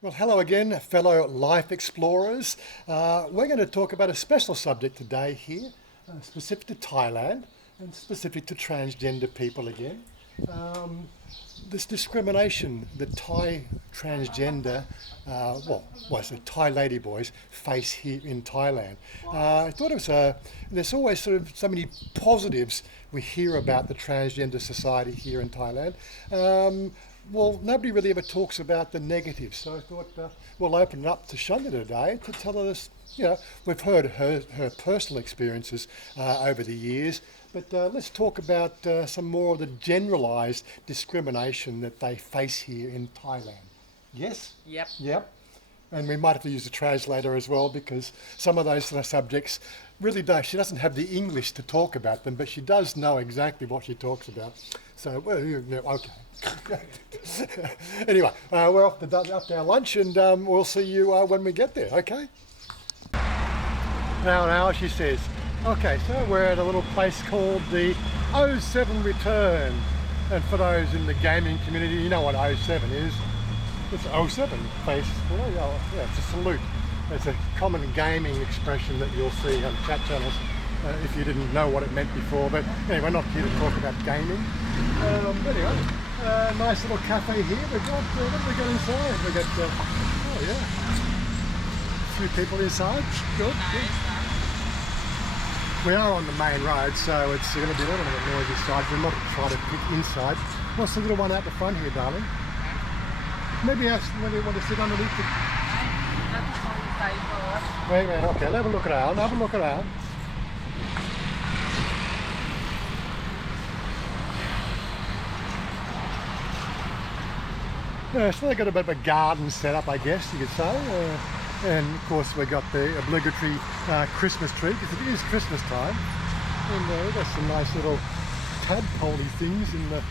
Well, hello again, fellow life explorers. We're going to talk about a special subject today here, specific to Thailand and specific to transgender people again. Um, this discrimination that Thai transgender, I say Thai ladyboys face here in Thailand. I thought it was there's always sort of so many positives we hear about the transgender society here in Thailand. Nobody really ever talks about the negatives, so I thought we'll open it up to Chanya today to tell us, we've heard her personal experiences over the years, but let's talk about some more of the generalised discrimination that they face here in Thailand. Yes? Yep. Yep. And we might have to use a translator as well because some of those sort of subjects really don't. She doesn't have the English to talk about them, but she does know exactly what she talks about. So, okay. Anyway, we're off to our lunch and we'll see you when we get there, okay? Now, she says, okay, so we're at a little place called the O7Return. And for those in the gaming community, you know what O7 is. It's O7 face, it's a salute. It's a common gaming expression that you'll see on chat channels if you didn't know what it meant before. But anyway, we're not here to talk about gaming. Nice little cafe here. We've got, what have we got inside? We've got, a few people inside. Good. We are on the main road, so it's going to be a little bit noisy inside. We're not trying to pick inside. What's the little one out the front here, darling? Maybe you want to sit underneath the... Wait, okay, have a look around, So they've got a bit of a garden set up, I guess you could say. And of course we've got the obligatory Christmas tree, because it is Christmas time. And we've got some nice little tadpole-y things in the,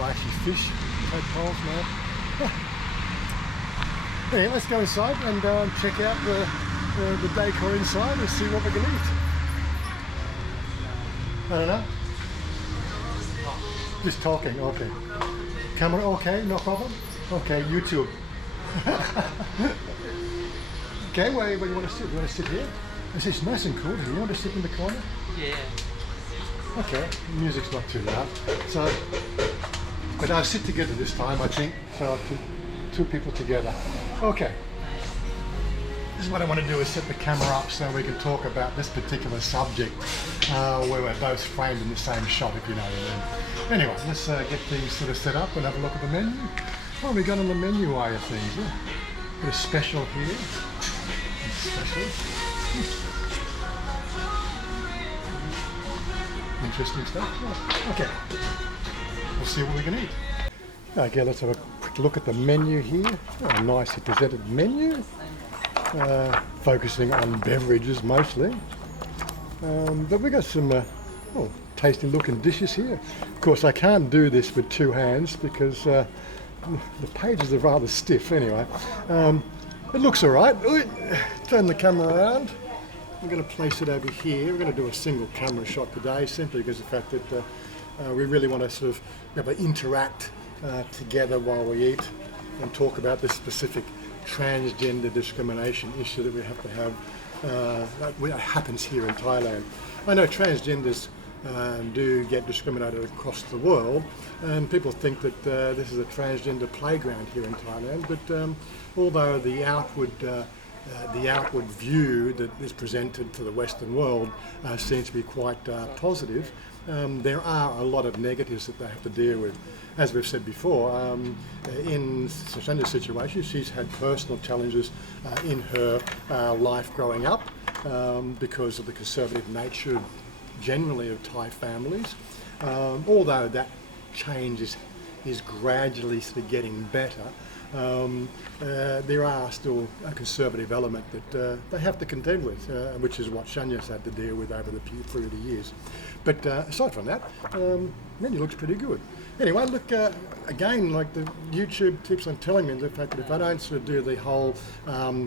actually fish, tadpoles now. Anyway, let's go inside and check out the decor inside and see what we can eat. I don't know. Just talking, okay. Camera, okay, no problem. Okay, YouTube. Okay, where do you want to sit? You want to sit here? It's nice and cool here. You want to sit in the corner? Yeah. Okay, music's not too loud. So, but I'll sit together this time, I think. So two people together. Okay. This is what I want to do, is set the camera up so we can talk about this particular subject where we're both framed in the same shot, if you know what I mean. Anyway, let's get things sort of set up and have a look at the menu. What have we got on the menu eye of things? Yeah. Bit of special here. Special. Interesting stuff. Okay. We'll see what we can eat. Okay, let's have a quick look at the menu here. A nicely presented menu. Focusing on beverages mostly. But we got some tasty looking dishes here. Of course, I can't do this with two hands because the pages are rather stiff anyway. It looks alright. Turn the camera around. I'm going to place it over here. We're going to do a single camera shot today simply because of the fact that we really want to sort of interact together while we eat and talk about this specific transgender discrimination issue that we have to have that happens here in Thailand. I know transgenders do get discriminated across the world, and people think that this is a transgender playground here in Thailand, but although the outward view that is presented to the Western world seems to be quite positive, there are a lot of negatives that they have to deal with. As we've said before, in Chanya's situation, she's had personal challenges in her life growing up because of the conservative nature generally of Thai families, although that change is gradually sort of getting better. There are still a conservative element that they have to contend with, which is what Chanya's had to deal with over the period of years. But aside from that, menu looks pretty good. Anyway, look, again, like the YouTube keeps on telling me the fact that if I don't sort of do the whole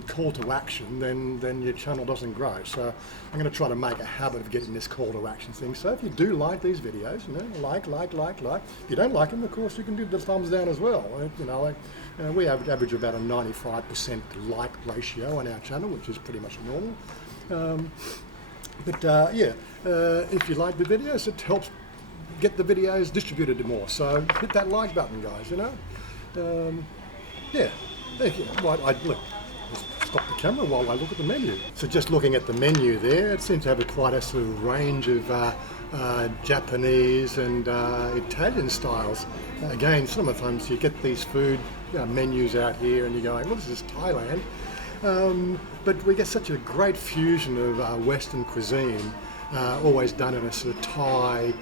call to action, then your channel doesn't grow. So I'm going to try to make a habit of getting this call to action thing. So if you do like these videos, you know, like. If you don't like them, of course, you can do the thumbs down as well. You know, we average about a 95% like ratio on our channel, which is pretty much normal. If you like the videos, it helps get the videos distributed more. So hit that like button, guys, you know. Right, look, stop the camera while I look at the menu. So just looking at the menu there, it seems to have quite a sort of range of Japanese and Italian styles. Again, sometimes you get these food menus out here and you're going, what is this, Thailand? But we get such a great fusion of Western cuisine, always done in a sort of Thai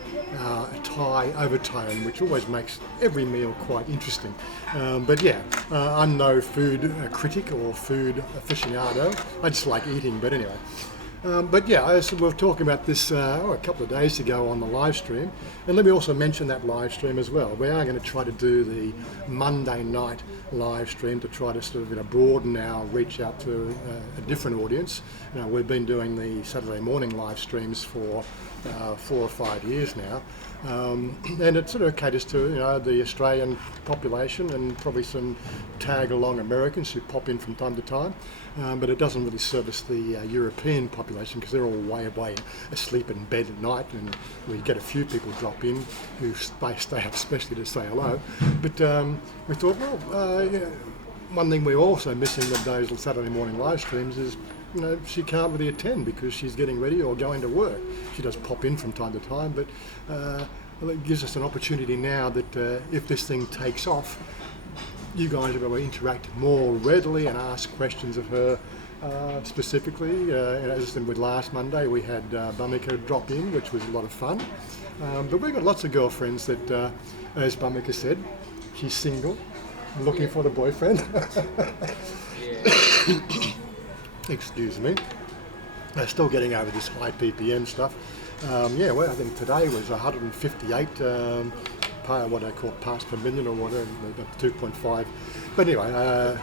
overtone, which always makes every meal quite interesting. I'm no food critic or food aficionado. I just like eating, but anyway. We were talking about this a couple of days ago on the live stream, and let me also mention that live stream as well. We are going to try to do the Monday night live stream to try to sort of broaden our reach out to a different audience. We've been doing the Saturday morning live streams for 4 or 5 years now, and it sort of caters to the Australian population and probably some tag along Americans who pop in from time to time. But it doesn't really service the European population because they're all way asleep in bed at night, and we get a few people drop in who stay up especially to say hello. But we thought, one thing we're also missing with those Saturday morning live streams is she can't really attend because she's getting ready or going to work. She does pop in from time to time, but it gives us an opportunity now that if this thing takes off, you guys are able to interact more readily and ask questions of her specifically. As I said, with last Monday, we had Bumika drop in, which was a lot of fun. But we've got lots of girlfriends that, as Bumika said, she's single, looking for the boyfriend. Excuse me. Still getting over this high ppm stuff. I think today was 158 what I call parts per million or whatever, 2.5. But anyway,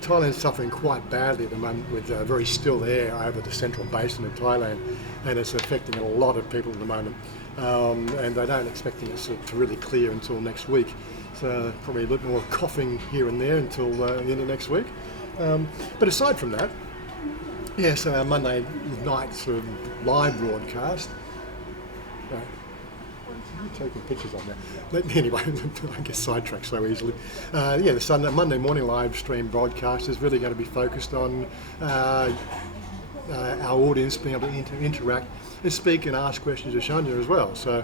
Thailand's suffering quite badly at the moment with very still air over the central basin of Thailand, and it's affecting a lot of people at the moment. And they don't expect it to really clear until next week. So probably a bit more coughing here and there until the end of next week. But aside from that, so our Monday night sort of live broadcast. You're taking pictures on that. Anyway, I get sidetracked so easily. The Monday morning live stream broadcast is really going to be focused on our audience being able to interact and speak and ask questions to Chanya as well. So,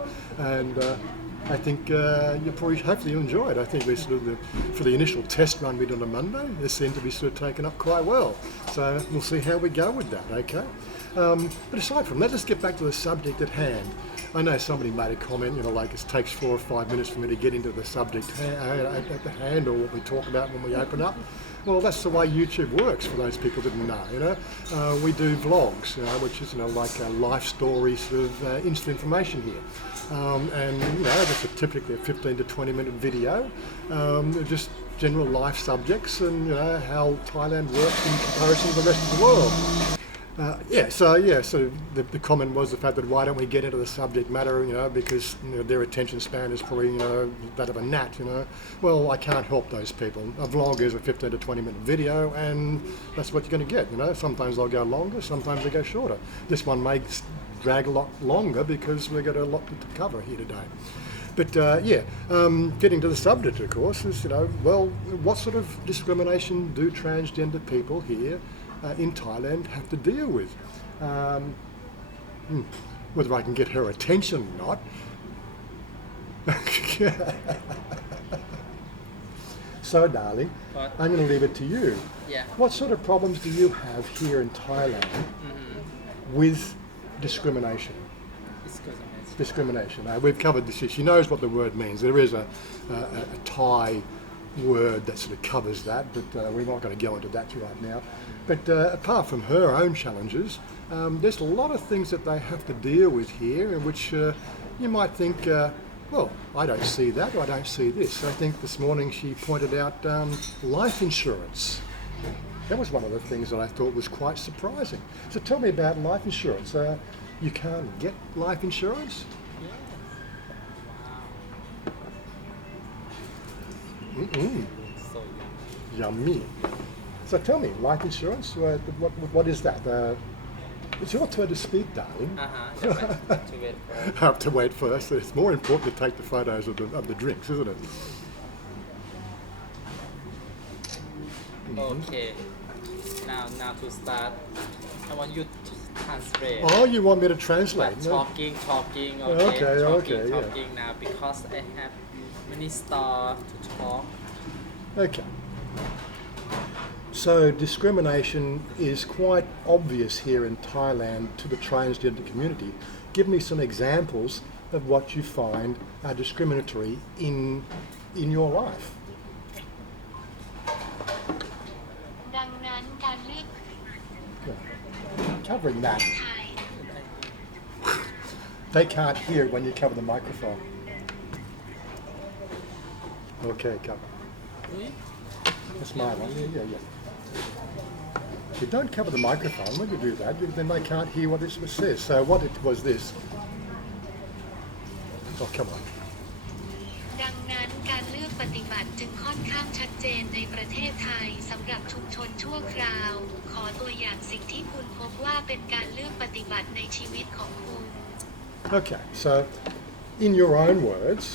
I think you'll probably, hopefully you'll enjoy it. I think we for the initial test run we did on Monday, this seemed to be sort of taken up quite well. So we'll see how we go with that, okay? But aside from that, let's get back to the subject at hand. I know somebody made a comment, like it takes 4 or 5 minutes for me to get into the subject at the hand or what we talk about when we open up. Well, that's the way YouTube works for those people that didn't know, We do vlogs, which is, like a life story sort of instant information here. That's typically a 15 to 20 minute video, just general life subjects and how Thailand works in comparison to the rest of the world. So the comment was the fact that why don't we get into the subject matter, because their attention span is probably that of a gnat, Well, I can't help those people. A vlog is a 15 to 20 minute video, and that's what you're going to get. Sometimes they'll go longer, sometimes they go shorter. This one may drag a lot longer because we've got a lot to cover here today. But getting to the subject, of course, is what sort of discrimination do transgender people here in Thailand have to deal with? Whether I can get her attention or not. So, darling, I'm going to leave it to you. Yeah. What sort of problems do you have here in Thailand with discrimination? Discrimination. We've covered this issue. She knows what the word means. There is a Thai word that sort of covers that, but we're not going to go into that right now. But apart from her own challenges, there's a lot of things that they have to deal with here, in which you might think, Well, I don't see that, I don't see this. I think this morning she pointed out life insurance. That was one of the things that I thought was quite surprising. So tell me about life insurance. You can't get life insurance? Mm-mm. So Yummy. So tell me, life insurance, what is that? It's your turn to speak, darling. just have to wait for I have to wait first. It's more important to take the photos of the drinks, isn't it? Okay. Now to start, I want you to translate. Oh, you want me to translate? But No? talking, Okay, yeah. talking now because I have many stars to talk. Okay. So discrimination is quite obvious here in Thailand to the transgender community. Give me some examples of what you find are discriminatory in your life. ดังนั้นการเลือก Covering that. ไทย They can't hear when you cover the microphone. Okay, cover. That's my one. Yeah. If you don't cover the microphone, when you do that, then they can't hear what this says. So what it was this? Oh, come on. ดังนั้นการเลือกปฏิบัติจึงค่อนข้างชัดเจนในประเทศไทยสำหรับชุมชนชั่วคราวขอตัวอย่างสิ่งที่คุณพบว่าเป็นการเลือกปฏิบัติในชีวิตของคุณ Okay, so in your own words,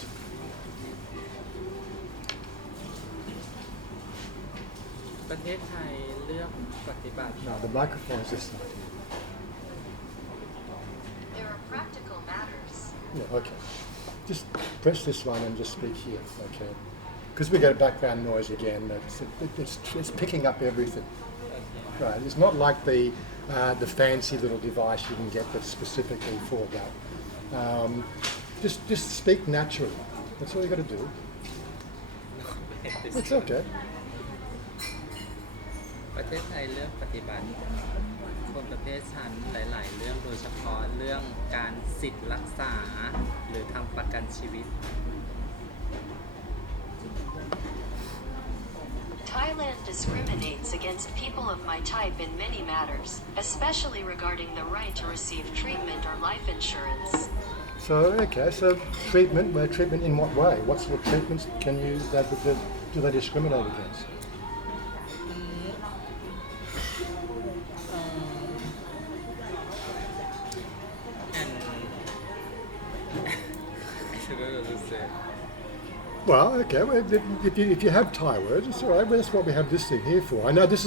ประเทศไทยเลือกปฏิบัติ no, the microphone is this side. There are practical matters. Yeah, okay. Just press this one and just speak here, okay? Because we get background noise again. It's picking up everything. Right. It's not like the fancy little device you can get that's specifically for that. Just speak naturally. That's all you got to do. It's okay. ประเทศไทยเลือกปฏิบัติคนประเภทฉันหลายๆเรื่องโดยเฉพาะเรื่องการสิทธิ์รักษาหรือทำประกันชีวิต Thailand discriminates against people of my type in many matters, especially regarding the right to receive treatment or life insurance. So treatment. Well, treatment in what way? What sort of treatments do they discriminate against? Well, okay. Well, if you have Thai words, it's all right. Well, that's what we have this thing here for. I know this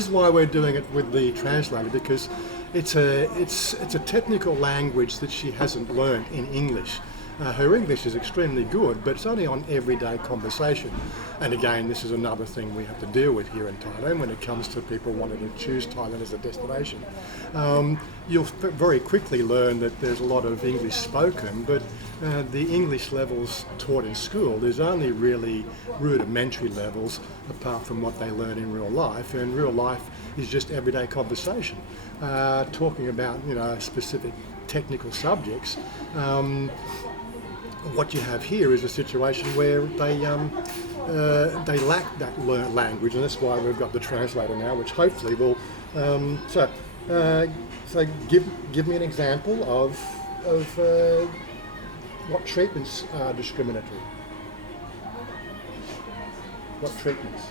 is why we're doing it with the translator, because it's a technical language that she hasn't learned in English. Her English is extremely good, but it's only on everyday conversation. And again, this is another thing we have to deal with here in Thailand when it comes to people wanting to choose Thailand as a destination. You'll very quickly learn that there's a lot of English spoken, but the English levels taught in school, there's only really rudimentary levels apart from what they learn in real life. And real life is just everyday conversation, talking about specific technical subjects. What you have here is a situation where they lack that language, and that's why we've got the translator now, which hopefully will. So give me an example of what treatments are discriminatory. What treatments?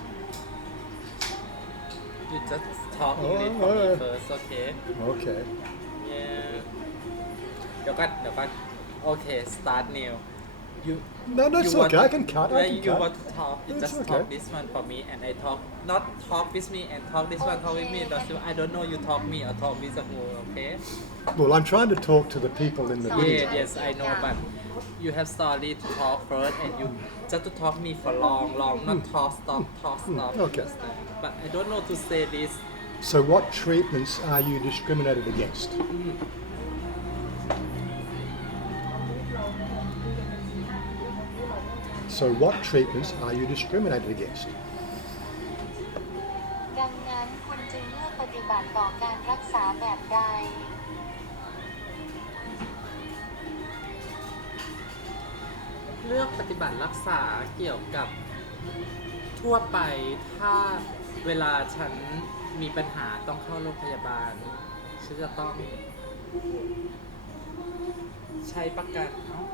You just talk English for me first, okay? Okay. Yeah. เดี๋ยวก่อน Okay, start new. No, it's okay. I can cut. You want to talk? You It's just okay. talk this one for me, and I talk. Not talk with me and talk this one. Talk with me. I don't know you talk me or talk with who. Okay? Well, I'm trying to talk to the people in the video. Yes, I know, but you have story to talk first, and you just to talk me for long, not talk stop. Okay. But I don't know to say this. So what treatments are you discriminated against? So what treatments are you discriminated against? ดังนั้นคุณจึงเลือกปฏิบัติต่อการรักษาแบบใด So ลือกปฏิบัติรักษาเกี่ยวกับทั่วไปถ้าเวลาฉันมีปัญหาต้องเข้าโรงพยาบาลฉันจะต้องใช้ประกันเนาะ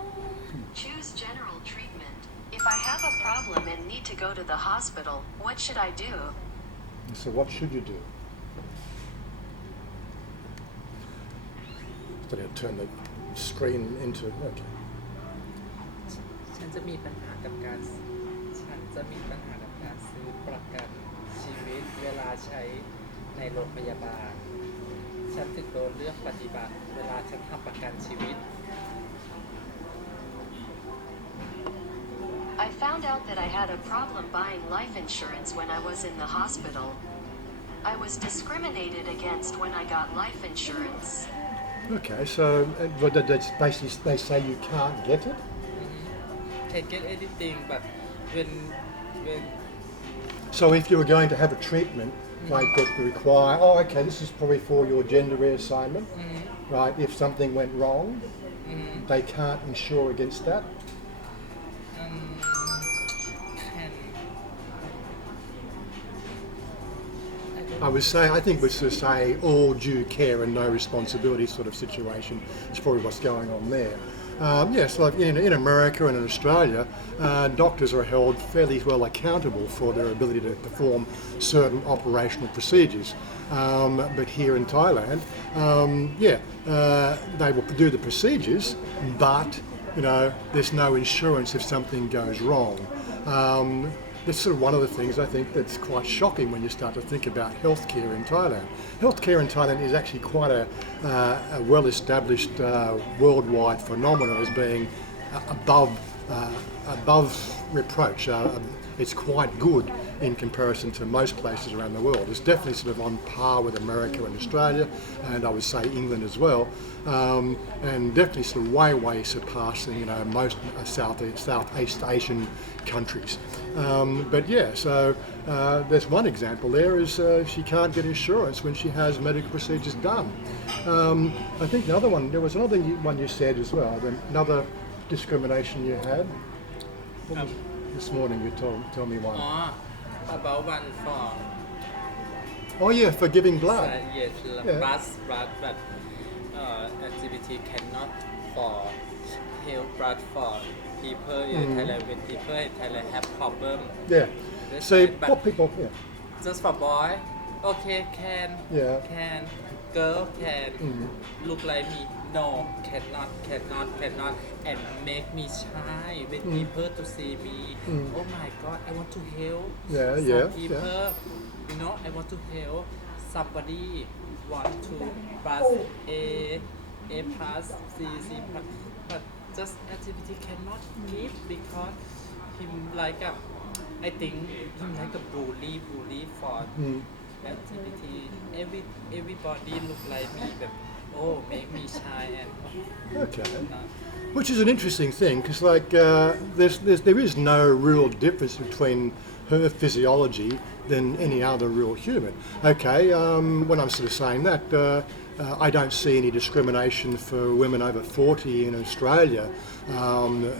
Choose general treatment. If I have a problem and need to go to the hospital, what should I do? So what should you do? So they turn the screen into okay. ฉันจะมีปัญหากับการซื้อประกันชีวิตเวลาใช้ในโรงพยาบาลฉันถึงโดนเลือกปฏิบัติเวลาฉันทำประกันชีวิต I found out that I had a problem buying life insurance when I was in the hospital. I was discriminated against when I got life insurance. Okay, so basically they say you can't get it. Can get anything but when So if you were going to have a treatment, like that require, oh, okay, this is probably for your gender reassignment, right? If something went wrong, they can't insure against that. can I think we should say all due care and no responsibility sort of situation is probably what's going on there. Yes, like in America and in Australia, doctors are held fairly well accountable for their ability to perform certain operational procedures. But here in Thailand, they will do the procedures, but there's no insurance if something goes wrong. That's sort of one of the things I think that's quite shocking when you start to think about healthcare in Thailand. Healthcare in Thailand is actually quite a well-established worldwide phenomenon as being above reproach. It's quite good in comparison to most places around the world. It's definitely sort of on par with America and Australia, and I would say England as well, and definitely sort of way surpassing most Southeast Asian countries. But yeah, so there's one example there is she can't get insurance when she has medical procedures done. I think there was another one you said as well, another discrimination you had. This morning you tell me one. about one for Oh yeah, for giving blood. yes Yeah. blood but LGBT cannot for help blood for people in Thailand when people in Thailand have problem Yeah. That's See, right, but- what people, yeah. just for boy okay can girl can look like me no cannot and make me shy when people to see me oh my god I want to help some people I want to help somebody want to pass A plus C plus but just activity cannot give because him like a I think him like a bully for activity everybody look like me but oh make me shy and Okay. Which is an interesting thing because there is no real difference between her physiology than any other real human. Okay, when I'm sort of saying that, I don't see any discrimination for women over 40 in Australia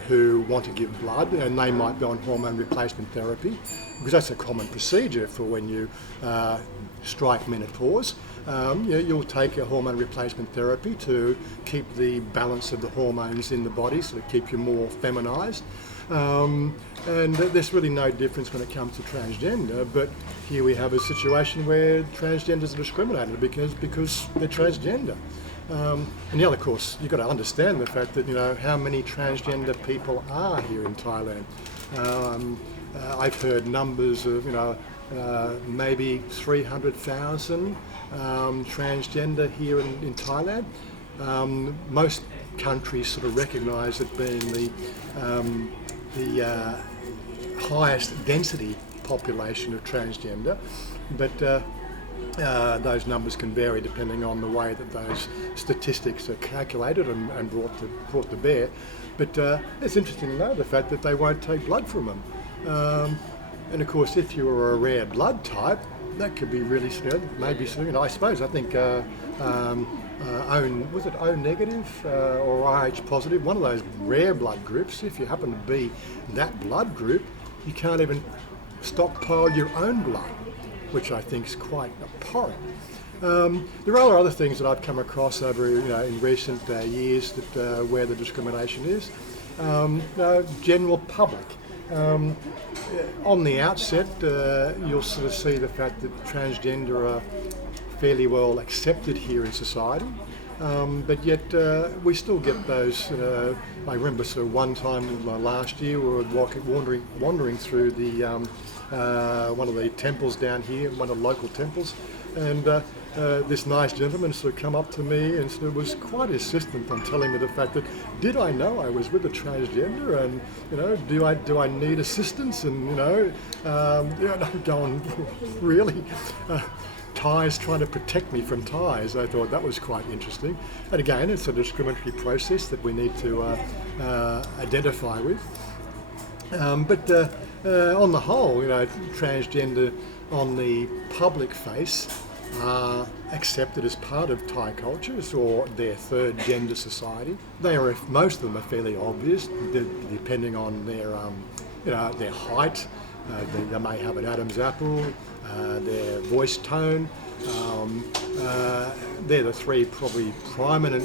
who want to give blood, and they might be on hormone replacement therapy because that's a common procedure for when you strike menopause. You'll take a hormone replacement therapy to keep the balance of the hormones in the body, so to keep you more feminized. And there's really no difference when it comes to transgender, but here we have a situation where transgenders are discriminated because they're transgender. And the other, of course, you've got to understand the fact that how many transgender people are here in Thailand. I've heard numbers of maybe 300,000 transgender here in Thailand. Most countries sort of recognise it being the highest density population of transgender, but those numbers can vary depending on the way that those statistics are calculated and brought to bear. But it's interesting to know the fact that they won't take blood from them. And of course, if you were a rare blood type, that could be really maybe soon. I suppose I think was it O negative or RH positive, one of those rare blood groups. If you happen to be that blood group, you can't even stockpile your own blood, which I think is quite abhorrent. There are other things that I've come across over in recent years that where the discrimination is. General public. On the outset, you'll sort of see the fact that transgender are fairly well accepted here in society, but yet we still get those. I remember sort of one time last year we were wandering through the one of the temples down here, one of the local temples, and this nice gentleman sort of come up to me and sort of was quite insistent on telling me the fact that did I know I was with a transgender, and do I need assistance, and I'm going really. Thais trying to protect me from Thais. I thought that was quite interesting. And again, it's a discriminatory process that we need to identify with. But on the whole, transgender on the public face are accepted as part of Thai cultures or their third gender society. Most of them are fairly obvious, depending on their their height. They may have an Adam's apple. Their voice tone. They're the three probably prominent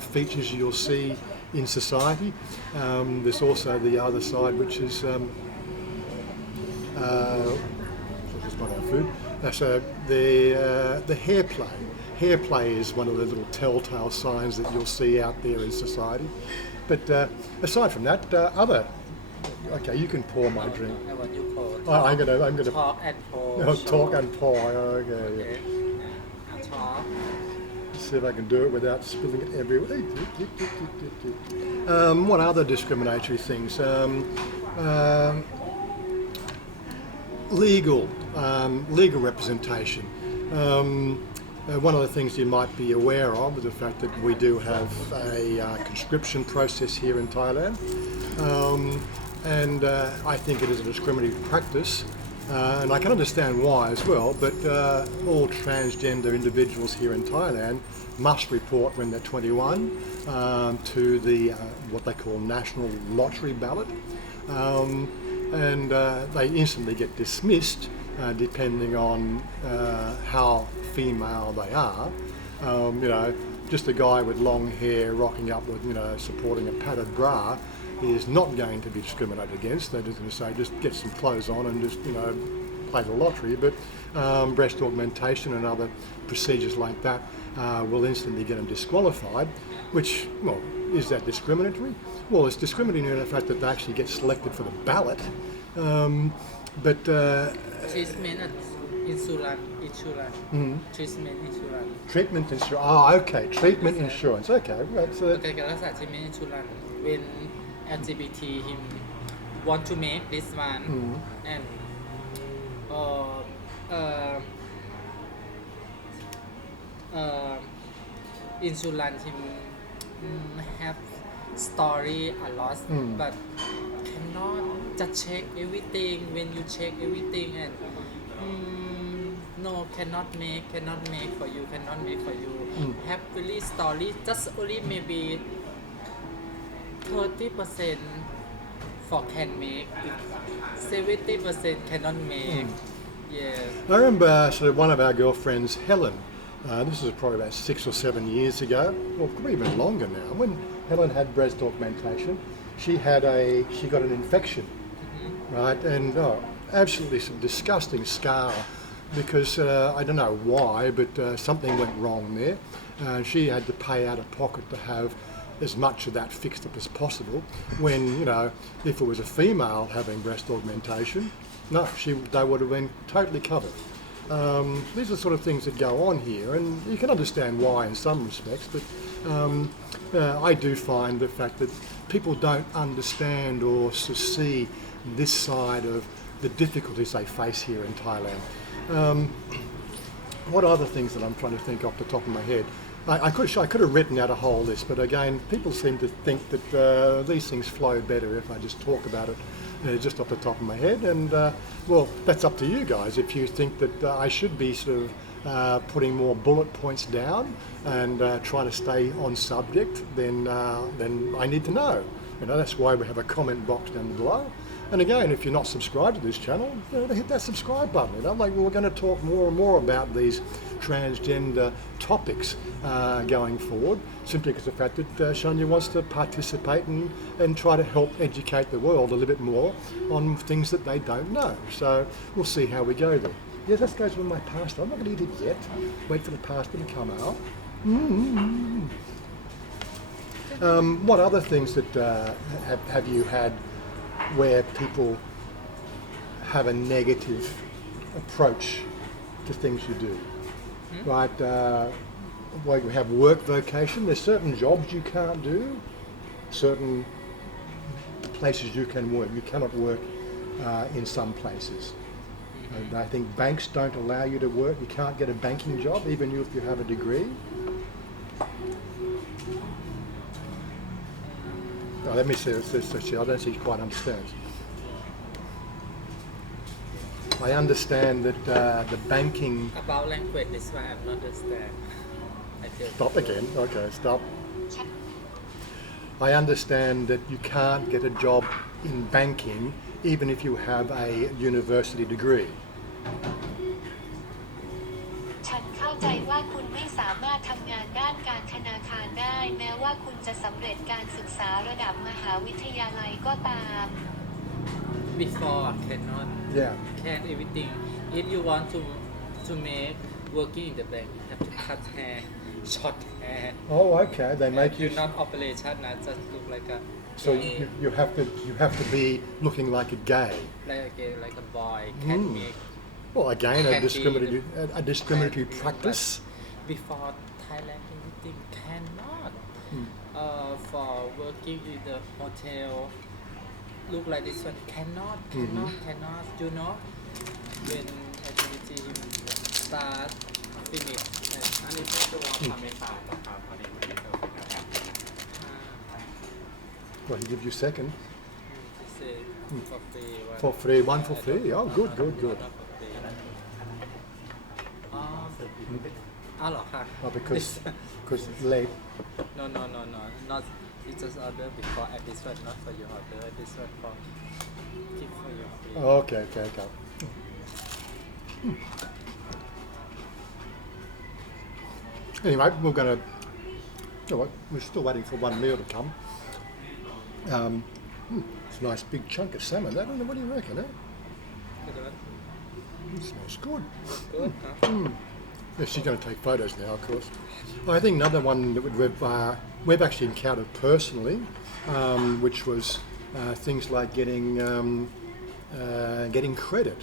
features you'll see in society. There's also the other side, which is just not our food. So the hair play. Hair play is one of the little telltale signs that you'll see out there in society. But aside from that, okay, you can pour my drink. I want you pour. I'm gonna Talk and pour. no, talk and pour. Okay. Talk. See if I can do it without spilling it everywhere. What other discriminatory things? Legal representation. One of the things you might be aware of is the fact that we do have a conscription process here in Thailand. And I think it is a discriminatory practice, and I can understand why as well, but all transgender individuals here in Thailand must report when they're 21 to the what they call national lottery ballot, and they instantly get dismissed depending on how female they are. Just a guy with long hair rocking up with, supporting a padded bra is not going to be discriminated against. They're just going to say, just get some clothes on and just, play the lottery. But breast augmentation and other procedures like that will instantly get them disqualified, which, is that discriminatory? Well, it's discriminatory in the fact that they actually get selected for the ballot. Treatment insurance. Treatment insurance. Treatment insurance. Oh, okay. Treatment insurance. Okay. Right. So. การรักษา treatment insurance when LGBT him want to make this one and insurance him have story a lot but cannot just check everything. When you check everything and no, cannot make for you, have really story just only maybe 30% for can make, 70% cannot make. Yes. I remember sort of one of our girlfriends, Helen. This was probably about 6 or 7 years ago, or probably even longer now. When Helen had breast augmentation, she got an infection, right? And absolutely some disgusting scar, because I don't know why, but something went wrong there. She had to pay out of pocket to have as much of that fixed up as possible, when, if it was a female having breast augmentation, no, they would have been totally covered. These are sort of things that go on here, and you can understand why in some respects, but I do find the fact that people don't understand or see this side of the difficulties they face here in Thailand. What other things that I'm trying to think off the top of my head? I could have written out a whole list, but again, people seem to think that these things flow better if I just talk about it just off the top of my head. And well, that's up to you guys. If you think that I should be sort of putting more bullet points down and try to stay on subject, then I need to know. You know, that's why we have a comment box down below. And again, if you're not subscribed to this channel, hit that subscribe button. You know, like we're going to talk more and more about these transgender topics going forward, simply because of the fact that Chanya wants to participate and try to help educate the world a little bit more on things that they don't know. So we'll see how we go there. Yes, that goes with my pasta. I'm not going to eat it yet. Wait for the pasta to come out. What other things that have you had where people have a negative approach to things you do? Right, where you have work vocation, there's certain jobs you can't do, certain places you can work. You cannot work in some places. I think banks don't allow you to work. You can't get a banking job, even if you have a degree. Oh, let me see. I don't see quite understands. I understand that the banking... About language, this one I don't understand. Stop again. Okay, stop. I understand that you can't get a job in banking even if you have a university degree. ฉันเข้าใจว่าคุณไม่สามารถทำงานด้านการธนาคารได้แม้ว่าคุณจะสำเร็จการศึกษาระดับมหาวิทยาลัยก็ตาม Before cannot. Yeah. Can everything. If you want to make working in the bank, you have to cut hair, short hair. Oh, okay. They make you not operation, just look like a. So you have to be looking like a gay. Like a boy can make. Well, again, a discriminatory practice. Before Thailand, everything cannot. For working in the hotel, look like this one cannot. You know, when activity start, finish. อันนี้เป็นตัวทำไม่ตายนะครับอันนี้ไม่ได้เติมนะครับ Well, he gives you second. For free. For free, one for free. Oh, good. Because late. No. Not. It's just order before at this one, not for your order. This one for keep for your free. Oh, okay. Anyway, we're still waiting for one meal to come. It's a nice big chunk of salmon. I don't know. What do you reckon? It smells good. Good, huh? Yeah, she's going to take photos now, of course. I think another one that we've actually encountered personally, which was things like getting credit.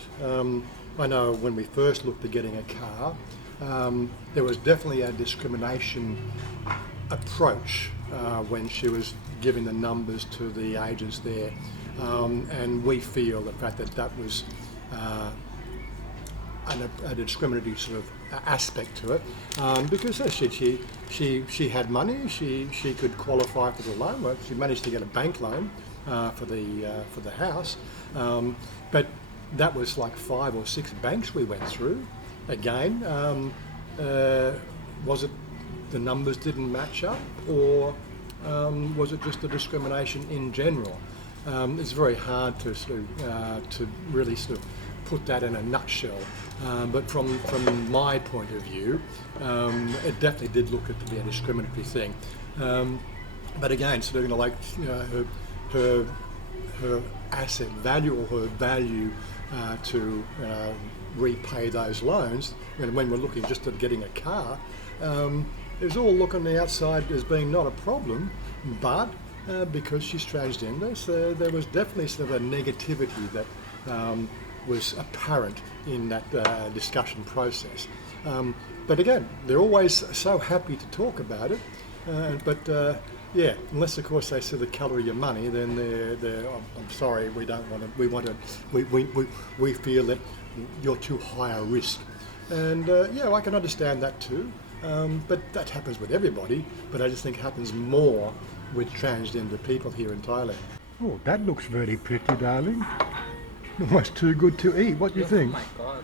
I know when we first looked at getting a car, there was definitely a discrimination approach when she was giving the numbers to the agents there, and we feel the fact that was a discriminatory sort of aspect to it, because as I said, she had money, she could qualify for the loan. Well, she managed to get a bank loan for the house, but that was like 5 or 6 banks we went through. Again, was it the numbers didn't match up, or was it just a discrimination in general? It's very hard to sort of to really sort of put that in a nutshell, but from my point of view, it definitely did look to be a discriminatory thing. But again, sort of like her asset value or her value to repay those loans. When we're looking just at getting a car, it was all look on the outside as being not a problem, but because she's transgender, so there was definitely sort of a negativity that was apparent in that discussion process. But again, they're always so happy to talk about it, but yeah, unless of course they see the colour of your money, then they're I'm sorry, we don't want to, we feel that you're too high a risk. And yeah, I can understand that too. But that happens with everybody, but I just think it happens more with transgender people here in Thailand. Oh, that looks very pretty, darling. Almost too good to eat. What do you think? Oh my god.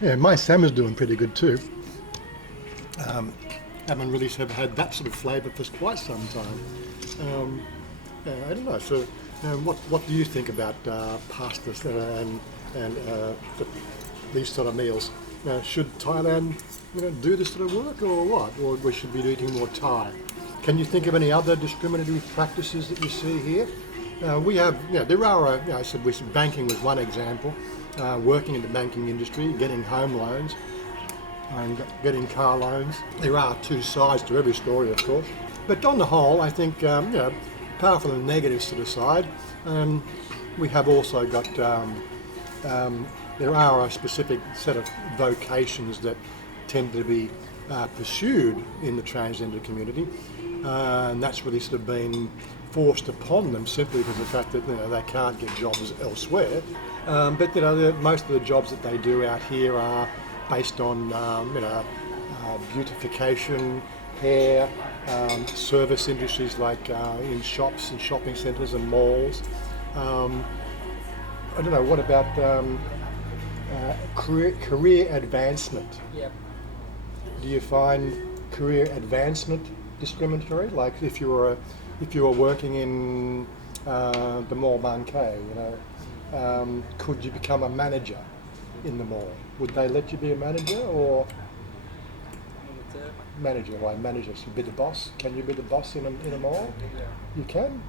Yeah, my salmon's doing pretty good too. Haven't really had that sort of flavour for quite some time. I don't know. So, what do you think about pastas and these sort of meals? Should Thailand, do this sort of work, or what? Or we should be eating more Thai? Can you think of any other discriminatory practices that you see here? We have, there are. I said banking was one example. Working in the banking industry, getting home loans, and getting car loans. There are two sides to every story, of course. But on the whole, I think, apart from the negatives to the side, we have also got, there are a specific set of vocations that tend to be pursued in the transgender community, and that's really sort of been forced upon them simply because of the fact that they can't get jobs elsewhere. But most of the jobs that they do out here are based on beautification, hair, service industries like in shops and shopping centres and malls. I don't know. What about career advancement? Yep. Do you find career advancement discriminatory? Like if you were working in the mall K, could you become a manager in the mall? Would they let you be a manager or manager? Why manager? So be the boss? Can you be the boss in a mall? You can.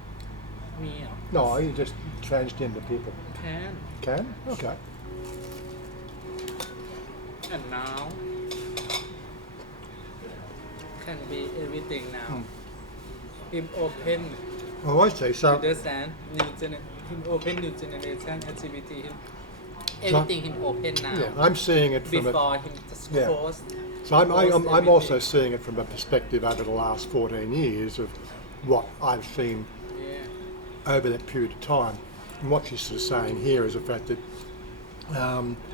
Me. No, you just transgender people. Can. Can? Okay. And now can be everything now. Him open. Oh, I see. So Understand? Him open new generation activity. Everything him open now. yeah, I'm seeing it from Before him just Yeah. closed. So I'm everything. also seeing it from a perspective over the last 14 years of what I've seen Yeah. over that period of time. And what she's sort of saying here is the fact that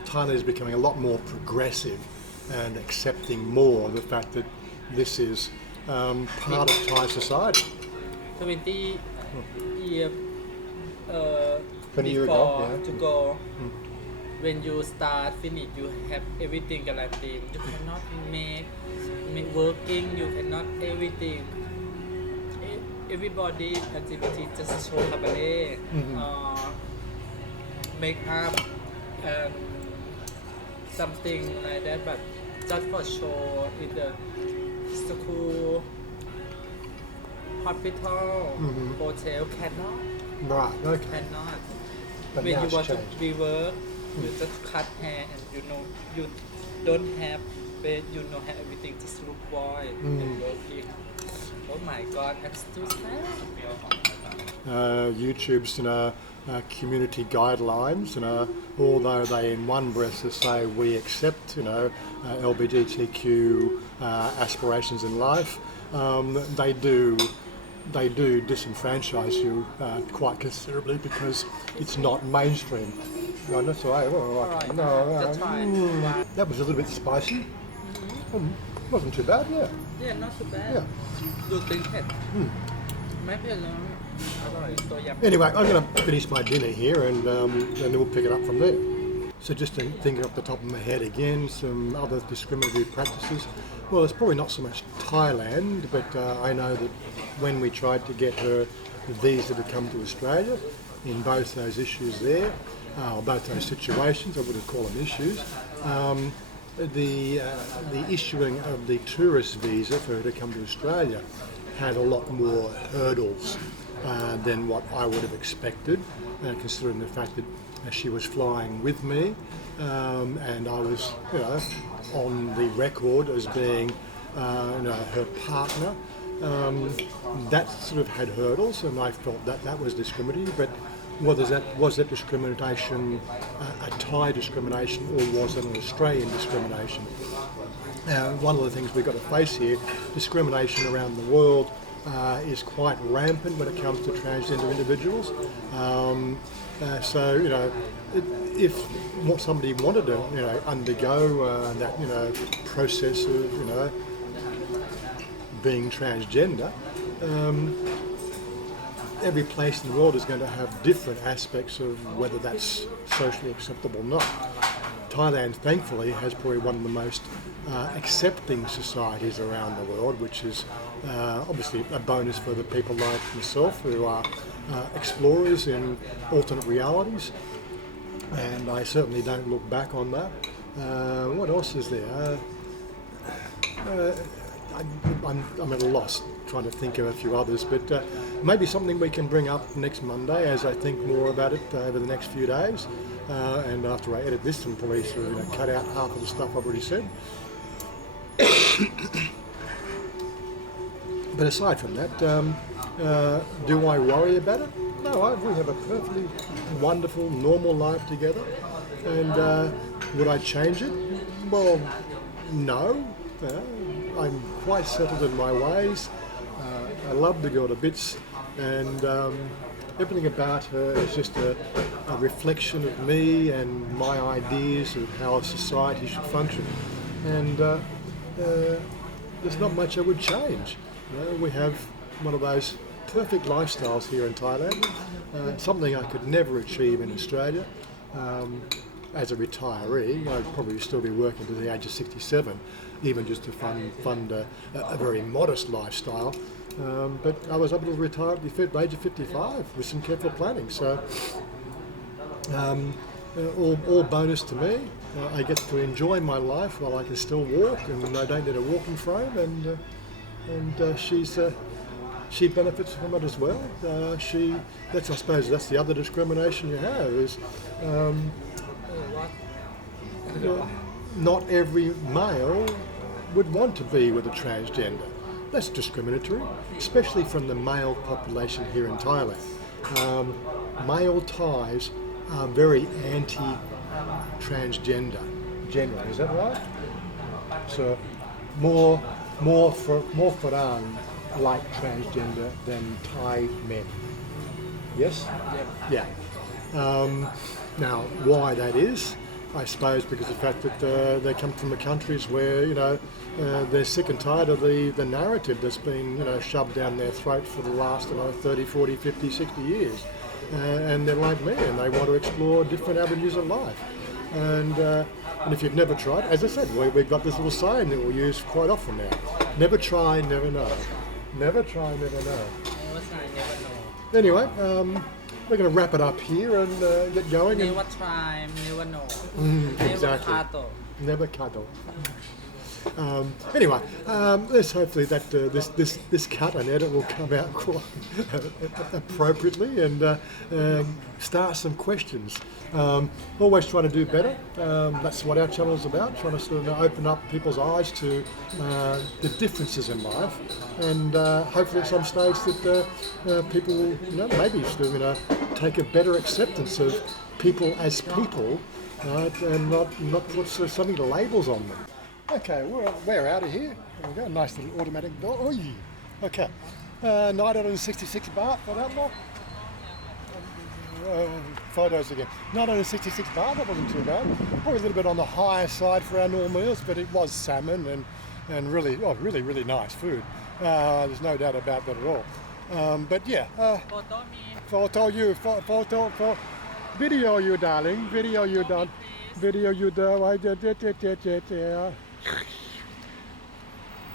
Thailand is becoming a lot more progressive and accepting more the fact that this is part of Thai society. 20 year 20 years ago, before yeah. to go. When you start finish, you have everything guaranteed. You cannot make working. You cannot everything. Everybody activity just show cabaret, make up, and something like that. But just for show in the school, hospital, hotel cannot. Right, okay. Cannot. But When now you it's want to changed. be work, you just cut hair and you don't have bed, have everything, just look boy and working. Oh my god, I'm still sad. YouTube's community guidelines, although they in one breath say we accept LGBTQ aspirations in life, they do disenfranchise you quite considerably because it's not mainstream. No, that's all right. Alright, No, that's fine. that was a little bit spicy. Wasn't too bad, yeah. Yeah, not too bad. Yeah. ดูตึงเผ็ดไม่เผ็ดเลยอร่อยตัวยำ Anyway, I'm going to finish my dinner here and then we'll pick it up from there. So just to think off the top of my head again, some other discriminatory practices. Well, it's probably not so much Thailand, but I know that when we tried to get her visa to come to Australia, in both those issues there, or both those situations, I wouldn't call them issues, the issuing of the tourist visa for her to come to Australia had a lot more hurdles than what I would have expected, considering the fact that she was flying with me and I was, on the record as being her partner. That sort of had hurdles, and I felt that was discriminatory. But was that discrimination a Thai discrimination, or was it an Australian discrimination? One of the things we've got to face here, discrimination around the world is quite rampant when it comes to transgender individuals. So if what somebody wanted to undergo that process of being transgender, every place in the world is going to have different aspects of whether that's socially acceptable or not. Thailand, thankfully, has probably one of the most accepting societies around the world, which is obviously a bonus for the people like myself who are explorers in alternate realities. And I certainly don't look back on that. What else is there? I'm at a loss trying to think of a few others, but maybe something we can bring up next Monday as I think more about it over the next few days. And after I edit this, and probably sort of cut out half of the stuff I've already said. But aside from that, do I worry about it? No, we have a perfectly wonderful, normal life together. And would I change it? Well, no. I'm quite settled in my ways. I love the girl to bits, and everything about her is just a reflection of me and my ideas of how a society should function. And there's not much I would change. We have one of those perfect lifestyles here in Thailand, something I could never achieve in Australia. As a retiree, I'd probably still be working to the age of 67, even just to fund a very modest lifestyle. But I was able to retire at the age of 55 with some careful planning. So all bonus to me. I get to enjoy my life while I can still walk, and I don't need a walking frame. And she benefits from it as well. I suppose that's the other discrimination you have is. Not every male would want to be with a transgender. That's discriminatory, especially from the male population here in Thailand. Male Thais are very anti-transgender generally, is that right? So more Farang like transgender than Thai men. Yes? Yeah. Now, why that is? I suppose because of the fact that they come from the countries where they're sick and tired of the narrative that's been shoved down their throat for the last 30, 40, 50, 60 years, and they're like me and they want to explore different avenues of life. And if you've never tried, as I said, we've got this little saying that we'll use quite often now: never try, never know. Never try, never know. Never try, never know. Anyway, we're going to wrap it up here and get going. Never try, never know. Exactly. Never cuddle. Never cuddle. Anyway, let's hopefully that this cut and edit will come out quite appropriately and start some questions. Always trying to do better. That's what our channel is about, trying to sort of open up people's eyes to the differences in life, and hopefully at some stage that people will maybe sort of take a better acceptance of people as people, and not put so many labels on them. Okay, we're out of here. There we go, nice little automatic door. Oh, yeah. Okay, 966 baht for that lot. Photos again. 966 baht, that wasn't too bad. Probably a little bit on the higher side for our normal meals, but it was salmon and really nice food. There's no doubt about that at all. But yeah. Photo you, video you, darling. Video you, darling. Video you, darling.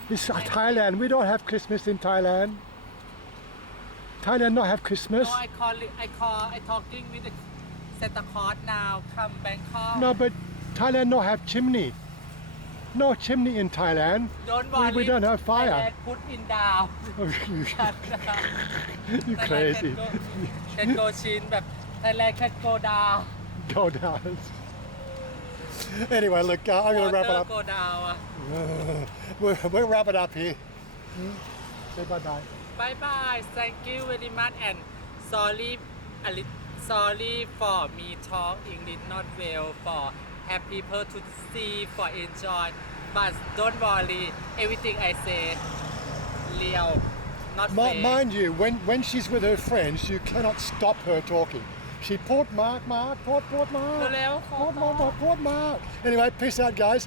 It's Thailand. We don't have Christmas in Thailand. Thailand not have Christmas. No, I talking with the Santa Claus now. Come Bangkok. No, but Thailand not have chimney. No chimney in Thailand. Don't worry. We don't have fire. Thailand put in down. You crazy. Can go chin แบบ Thailand can go down. Go down. Anyway, look, I'm going to wrap it up. Go down. We'll wrap it up here. Say bye-bye. Bye bye. Thank you very much and sorry for me talk English not well for have people to see for enjoy, but don't worry, everything I say real, not fake. Mind you, when she's with her friends, you cannot stop her talking. She port mark, port mark. เร็วๆขอ Port mark. Anyway, peace out, guys.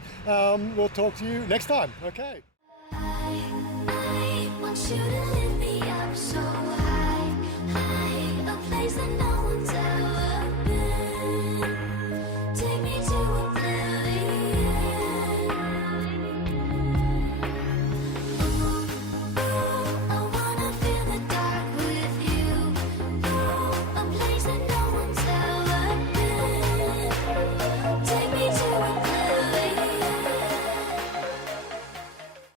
We'll talk to you next time. Okay. I want you to lift me up so